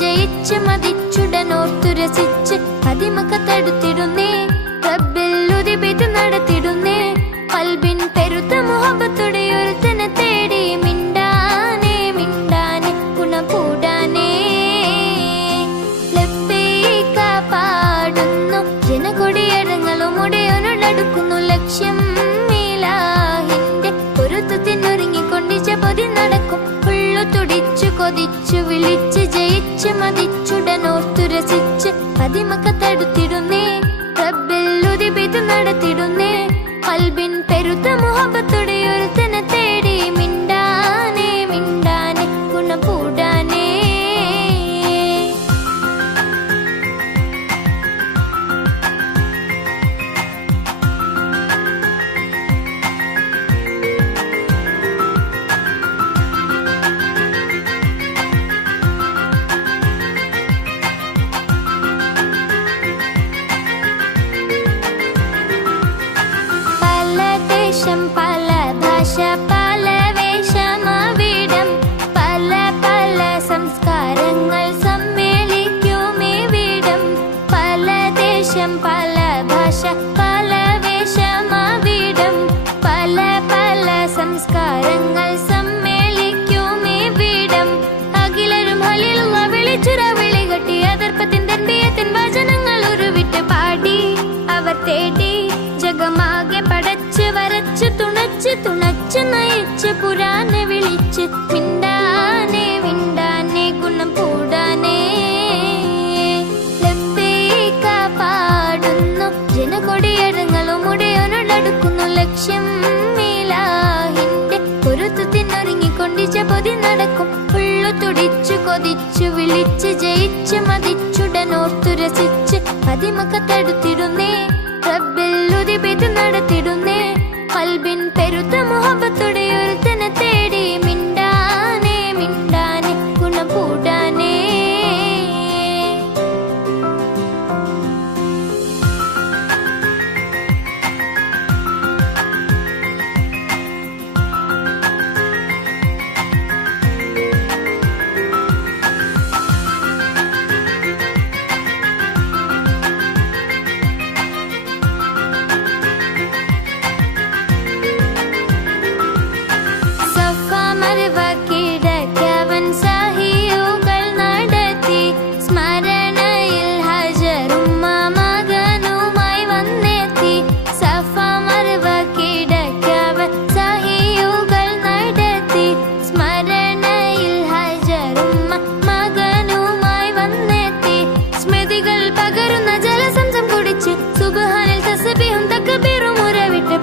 ജയിച്ച് മതിച്ചുടനോർത്തു രസിച്ച് അതിമക്കത്തടുത്തിടുന്നേ റബ്ബിൽ ഉദിബിത് നടത്തിടുന്നേ കൽബിൻ പെരുത്ത മുഹബത്തോടെ ഒരുത്തനെ തേടി മിണ്ടാനേ മിണ്ടാനേ ഗുണകൂടാനേ ലബ്ബൈക പാടുന്നു ജനകൊടിയടങ്ങളും ഉടയോനോടടുക്കുന്നു ലക്ഷ്യം ഇലാഹിന്റെ പൊരുത്തത്തിനൊരുങ്ങിക്കൊണ്ടിച്ച പൊതി നടക്കും ഉള്ളു തുടിച്ചു കൊതിച്ചു വിളിച്ച് ജയിച്ച് മതിച്ചുടനോർത്തു രസിച്ച് അതിമക്കത്തടുത്തിടുന്നേ റബ്ബിൽ ഉദിബിത് നടത്തിടുന്നേ കൽബിൻ പെരുത്ത മുഹബത്തോടെ ഒരുത്തനെ തേടി മിണ്ടാനേ മിണ്ടാനേ ഗുണകൂടാനേ പല ഭാഷ പല വേഷമാവിടം പല പല സംസ്കാരങ്ങൾ സമ്മേളിക്കുമിവിടം പല ദേശം പല ഭാഷ പല വേഷമാവിടം പല പല സംസ്കാരങ്ങൾ സമ്മേളിക്കുമിവിടം അഖിലരും ഹലിലുള്ള വിളിച്ചുര വിളികട്ടി അതർപ്പത്തിൻ തൻബിയത്തിൻ വചനങ്ങൾ ഉരുവിട്ട് പാടി അവർ തേടി ജഗമാകെ പടച്ച് വരച്ച് തുണച്ച് നയിച്ച് പുരാനെ വിളിച്ച് മിണ്ടാനേ മിണ്ടാനേ ഗുണം കൂടാനേ ലബ്ബൈക പാടുന്നു ജനകൊടിയടങ്ങളും ഉടയോനോടടുക്കുന്നു ലക്ഷ്യം ഇലാഹിന്റെ പൊരുത്തത്തിനൊരുങ്ങിക്കൊണ്ടിച്ച പൊതി നടക്കും ഉള്ളു തുടിച്ചു കൊതിച്ചു വിളിച്ച് ജയിച്ച് മതിച്ചുടനോർത്തു രസിച്ച് അതിമക്കത്തടുത്തിടുന്നേ റബ്ബിൽ ഉദിബിത് നടത്തിടുന്നേ കൽബിൻ പെരുത്ത മുഹബത്തോടെ ഒരുത്തനെ തേടി മിണ്ടാനേ മിണ്ടാനേ ഗുണകൂടാനേ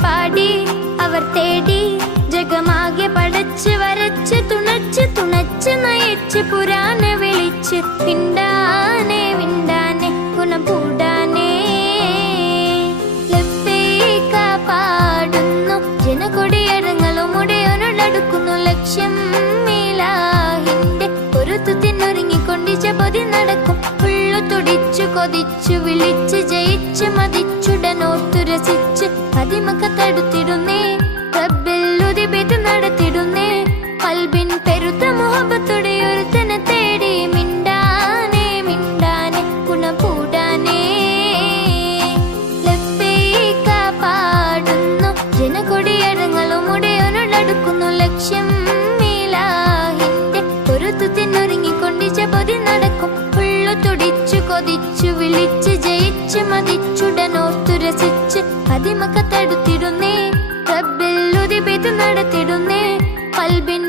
പാടി അവർ തേടി ജഗമാകെ പടച്ച് വരച്ച് തുണച്ച് നയിച്ച് പുരാനെ വിളിച്ച് മിണ്ടാനേ മിണ്ടാനേ ഗുണകൂടാനേ ലബ്ബൈക പാടുന്നു ജനകൊടിയടങ്ങളും ഉടയോനോടടുക്കുന്നു ലക്ഷ്യം ഇലാഹിന്റെ പൊരുത്തത്തിനൊരുങ്ങിക്കൊണ്ടിച്ച പൊതി നടക്കും ഉള്ളു തുടിച്ചു കൊതിച്ചു വിളിച്ച് ജയിച്ച് മതിച്ചുടനോർത്തു രസിച്ച് അതിമക്കത്തടുത്തിടുന്നേ റബ്ബിൽ ഉദിബിത് നടത്തിടുന്നേ കൽബിൻ പെരുത്ത മുഹബത്തോടെ ഒരുത്തനെ തേടി മിണ്ടാനേ മിണ്ടാനേ ഗുണകൂടാനേ ലബ്ബൈക പാടുന്നു ജനകൊടിയടങ്ങളും ഉടയോനോടടുക്കുന്നു ലക്ഷ്യം ഇലാഹിന്റെ പൊരുത്തത്തിനൊരുങ്ങിക്കൊണ്ടിച്ച പൊതി നടക്കും ഉള്ളു തുടിച്ചു കൊതിച്ചു വിളിച്ച് ജയിച്ച് മതിച്ചുടനോർത്തു രസിച്ച് അതിമക്കത്തടുത്തിടുന്നേ റബ്ബിൽ ഉദിബിത് നടത്തിടുന്നേ കൽബിൻ